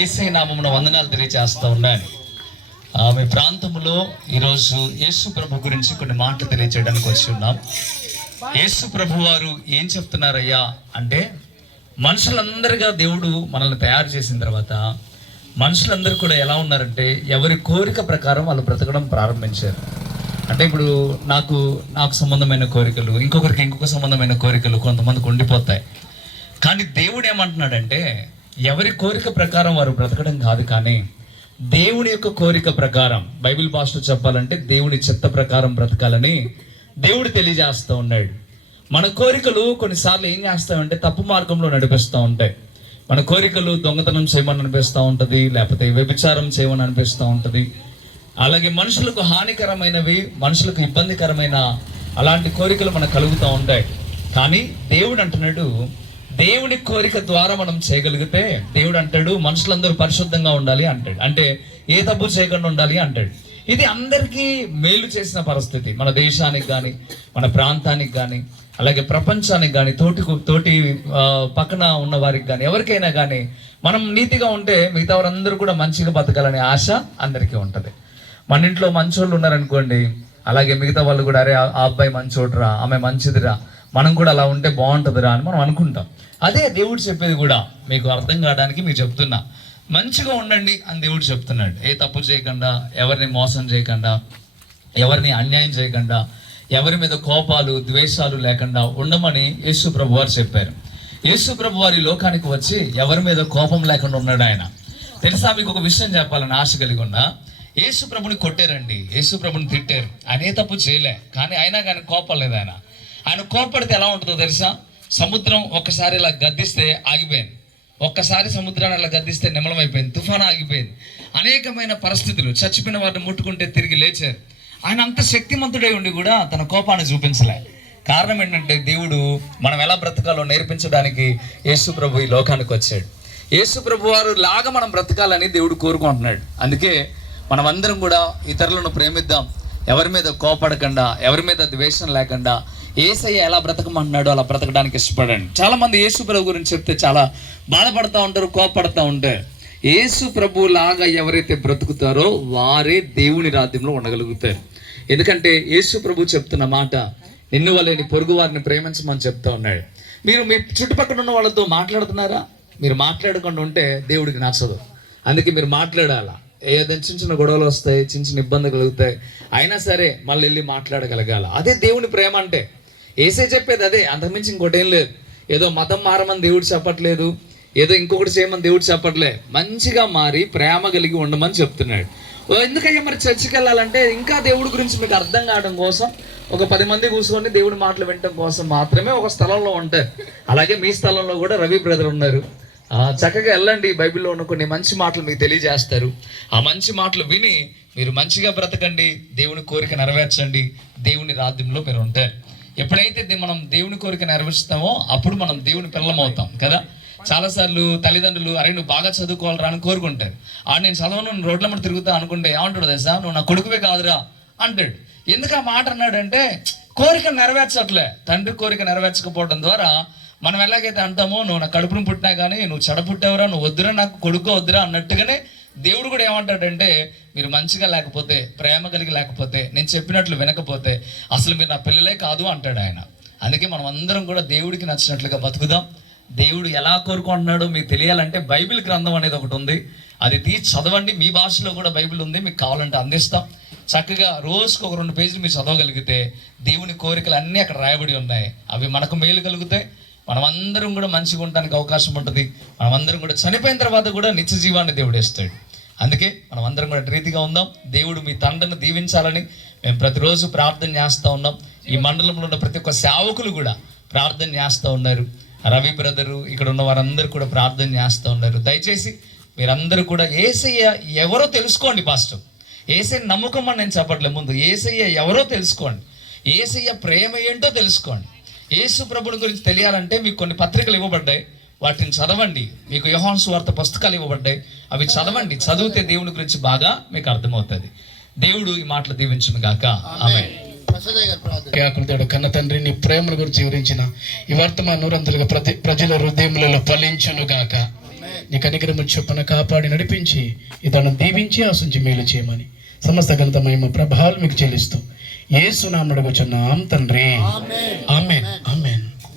యేసయ్య నామమున వందనాలు తెలియజేస్తూ ఉన్నాను. మీ ప్రాంతంలో ఈరోజు యేసు ప్రభు గురించి కొన్ని మాటలు తెలియజేయడానికి వచ్చి ఉన్నాం. యేసు ప్రభు వారు ఏం చెప్తున్నారయ్యా అంటే, మనుషులందరిగా దేవుడు మనల్ని తయారు చేసిన తర్వాత మనుషులందరూ కూడా ఎలా ఉన్నారంటే, ఎవరి కోరిక ప్రకారం వాళ్ళు బ్రతకడం ప్రారంభించారు. అంటే ఇప్పుడు నాకు సంబంధమైన కోరికలు, ఇంకొక సంబంధమైన కోరికలు కొంతమందికి ఉండిపోతాయి. కానీ దేవుడు ఏమంటున్నాడంటే, ఎవరి కోరిక ప్రకారం వారు బ్రతకడం కాదు, కానీ దేవుని యొక్క కోరిక ప్రకారం, బైబిల్ భాషలో చెప్పాలంటే దేవుని చిత్త ప్రకారం బ్రతకాలని దేవుడు తెలియజేస్తూ ఉన్నాడు. మన కోరికలు కొన్నిసార్లు ఏం చేస్తామంటే తప్పు మార్గంలో నడిపిస్తూ ఉంటాయి. మన కోరికలు దొంగతనం చేయమని అనిపిస్తూ ఉంటుంది, లేకపోతే వ్యభిచారం చేయమని అనిపిస్తూ ఉంటుంది. అలాగే మనుషులకు హానికరమైనవి, మనుషులకు ఇబ్బందికరమైన అలాంటి కోరికలు మనకు కలుగుతూ ఉంటాయి. కానీ దేవుడు అంటున్నాడు, దేవుని కోరిక ద్వారా మనం చేయగలిగితే, దేవుడు అంటాడు మనుషులందరూ పరిశుద్ధంగా ఉండాలి అంటాడు. అంటే ఏ తప్పు చేయకుండా ఉండాలి అంటాడు. ఇది అందరికీ మేలు చేసిన పరిస్థితి. మన దేశానికి కానీ, మన ప్రాంతానికి కానీ, అలాగే ప్రపంచానికి కానీ, తోటి పక్కన ఉన్న వారికి కానీ, ఎవరికైనా కానీ మనం నీతిగా ఉంటే మిగతా వారందరూ కూడా మంచిగా బతకాలనే ఆశ అందరికీ ఉంటుంది. మన ఇంట్లో మంచోళ్ళు ఉన్నారనుకోండి, అలాగే మిగతా వాళ్ళు కూడా అరే ఆ అబ్బాయి మంచోడురా, ఆమె మంచిదిరా, మనం కూడా అలా ఉంటే బాగుంటుందిరా అని మనం అనుకుంటాం. అదే దేవుడు చెప్పేది కూడా. మీకు అర్థం కావడానికి మీకు చెప్తున్నా, మంచిగా ఉండండి అని దేవుడు చెప్తున్నాడు. ఏ తప్పు చేయకుండా, ఎవరిని మోసం చేయకుండా, ఎవరిని అన్యాయం చేయకుండా, ఎవరి మీద కోపాలు ద్వేషాలు లేకుండా ఉండమని యేసు ప్రభు వారు చెప్పారు. యేసు ప్రభు వారి లోకానికి వచ్చి ఎవరి మీద కోపం లేకుండా ఉన్నాడు ఆయన. తెలుసా, మీకు ఒక విషయం చెప్పాలని ఆశ కలిగి ఉన్నా. యేసు ప్రభుని కొట్టారండి, యేసు ప్రభుని తిట్టారు, ఆయన ఏ తప్పు చేయలే, కానీ అయినా కానీ కోపం లేదు. ఆయన కోపడితే ఎలా ఉంటుందో తెలుసా? సముద్రం ఒక్కసారి ఇలా గద్దిస్తే ఆగిపోయింది, ఒక్కసారి సముద్రాన్ని అలా గద్దిస్తే నిమ్మలమైపోయింది, తుఫాను ఆగిపోయింది. అనేకమైన పరిస్థితులు, చచ్చిపోయిన వారిని ముట్టుకుంటే తిరిగి లేచారు. ఆయన అంత శక్తిమంతుడై ఉండి కూడా తన కోపాన్ని చూపించలే. కారణం ఏంటంటే, దేవుడు మనం ఎలా బ్రతకాలో నేర్పించడానికి యేసు ప్రభు ఈ లోకానికి వచ్చాడు. యేసు ప్రభు వారు లాగా మనం బ్రతకాలని దేవుడు కోరుకుంటున్నాడు. అందుకే మనం అందరం కూడా ఇతరులను ప్రేమిద్దాం, ఎవరి మీద కోపడకుండా, ఎవరి మీద ద్వేషం లేకుండా, యేసయ్య ఎలా బ్రతకమంటున్నాడో అలా బ్రతకడానికి ఇష్టపడండి. చాలా మంది యేసు ప్రభు గురించి చెప్తే చాలా బాధపడతా ఉంటారు, కోపపడతా ఉంటారు. యేసు ప్రభు లాగా ఎవరైతే బ్రతుకుతారో వారే దేవుని రాజ్యంలో ఉండగలుగుతారు. ఎందుకంటే యేసు ప్రభు చెప్తున్న మాట, నిన్ను వలె నీ పొరుగు వారిని ప్రేమించమని చెప్తా ఉన్నాడు. మీరు మీ చుట్టుపక్కల ఉన్న వాళ్ళతో మాట్లాడుతున్నారా? మీరు మాట్లాడకుండా ఉంటే దేవుడికి నచ్చదు. అందుకే మీరు మాట్లాడాలా. ఏదైనా చిన్న చిన్న గొడవలు వస్తాయి, చిన్న చిన్న ఇబ్బందులు కలుగుతాయి, అయినా సరే మళ్ళీ వెళ్ళి మాట్లాడగలగాల. అదే దేవుని ప్రేమ అంటే. యేసే చెప్పేది అదే, అంతకుమించి ఇంకోటి ఏం లేదు. ఏదో మతం మారమని దేవుడు చెప్పట్లేదు, ఏదో ఇంకొకటి చేయమని దేవుడు చెప్పట్లే. మంచిగా మారి ప్రేమ కలిగి ఉండమని చెప్తున్నాడు. ఎందుకయ్యా మరి చర్చికి వెళ్ళాలంటే, ఇంకా దేవుడి గురించి మీకు అర్థం కావడం కోసం ఒక 10 మంది కూర్చొని దేవుడి మాటలు వినడం కోసం మాత్రమే ఒక స్థలంలో ఉంటారు. అలాగే మీ స్థలంలో కూడా రవి బ్రదర్ ఉన్నారు. చక్కగా వెళ్ళండి, బైబిల్లో ఉన్న కొన్ని మంచి మాటలు మీకు తెలియజేస్తారు. ఆ మంచి మాటలు విని మీరు మంచిగా బ్రతకండి, దేవుని కోరిక నెరవేర్చండి, దేవుని రాజ్యంలో మీరు ఉంటారు. ఎప్పుడైతే మనం దేవుని కోరిక నెరవేర్చుతామో అప్పుడు మనం దేవుని పిల్లలం అవుతాం కదా. చాలాసార్లు తల్లిదండ్రులు అరే నువ్వు బాగా చదువుకోవాలరా అని కోరుకుంటారు. నేను చదవను, రోడ్ల మీద తిరుగుతా అనుకుంటే ఏమంటాడు తెలుసా, నువ్వు నా కొడుకువే కాదురా అంటాడు. ఎందుకు ఆ మాట అన్నాడంటే, కోరిక నెరవేర్చట్లే. తండ్రి కోరిక నెరవేర్చకపోవడం ద్వారా మనం ఎలాగైతే అంటామో, నువ్వు నా కడుపును పుట్టినా కానీ నువ్వు చెడ పుట్టావురా, నువ్వు వద్దురా, నాకు కొడుకు వద్దురా అన్నట్టుగానే దేవుడు కూడా ఏమంటాడంటే, మీరు మంచిగా లేకపోతే, ప్రేమ కలిగి లేకపోతే, నేను చెప్పినట్లు వినకపోతే అసలు మీరు నా పిల్లలే కాదు అంటాడు ఆయన. అందుకే మనం అందరం కూడా దేవుడికి నచ్చినట్లుగా బతుకుదాం. దేవుడు ఎలా కోరుకుంటున్నాడో మీకు తెలియాలంటే బైబిల్ గ్రంథం అనేది ఒకటి ఉంది, అది తీసి చదవండి. మీ భాషలో కూడా బైబిల్ ఉంది, మీకు కావాలంటే అందిస్తాం. చక్కగా రోజుకు ఒక 2 పేజీలు మీరు చదవగలిగితే దేవుని కోరికలు అన్నీ అక్కడ రాయబడి ఉన్నాయి. అవి మనకు మేలు కలుగుతాయి, మనమందరం కూడా మంచిగా ఉండడానికి అవకాశం ఉంటుంది. మనమందరం కూడా చనిపోయిన తర్వాత కూడా నిత్య జీవాన్ని దేవుడు ఇస్తాడు. అందుకే మనం అందరం కూడా రీతిగా ఉందాం. దేవుడు మీ తండ్రిని దీవించాలని మేము ప్రతిరోజు ప్రార్థన చేస్తూ ఉన్నాం. ఈ మండలంలో ఉన్న ప్రతి ఒక్క సేవకులు కూడా ప్రార్థన చేస్తూ ఉన్నారు. రవి బ్రదరు, ఇక్కడ ఉన్న వారందరూ కూడా ప్రార్థన చేస్తూ ఉన్నారు. దయచేసి మీరందరూ కూడా యేసయ్య ఎవరో తెలుసుకోండి. పాస్టర్, యేసయ్య నమ్మకం అని నేను చెప్పట్లే, ముందు యేసయ్య ఎవరో తెలుసుకోండి, యేసయ్య ప్రేమ ఏంటో తెలుసుకోండి. యేసు ప్రభుని గురించి తెలియాలంటే మీకు కొన్ని పత్రికలు ఇవ్వబడ్డాయి, వాటిని చదవండి. మీకు యోహాను సువార్త పుస్తకాలు ఇవ్వబడ్డాయి, అవి చదవండి. చదివితే దేవుని గురించి బాగా మీకు అర్థమవుతుంది. దేవుడు ఈ మాటలు దీవించును గాక. ఆమేన్. కన్న తండ్రి, నీ ప్రేమల గురించి వివరించిన ఈ వర్తమాన నూరంతలుగా ప్రజల హృదయములలో ఫలించును గాక. నీ కనికరము చొప్పున కాపాడి నడిపించి ఇతను దీవించి ఆశించి మేలు చేయమని సమస్త ఘనత మహిమ ప్రభావాలు మీకు చెల్లిస్తూ యేసు నామమున అడుగుచున్నాం తండ్రి. ఆమేన్.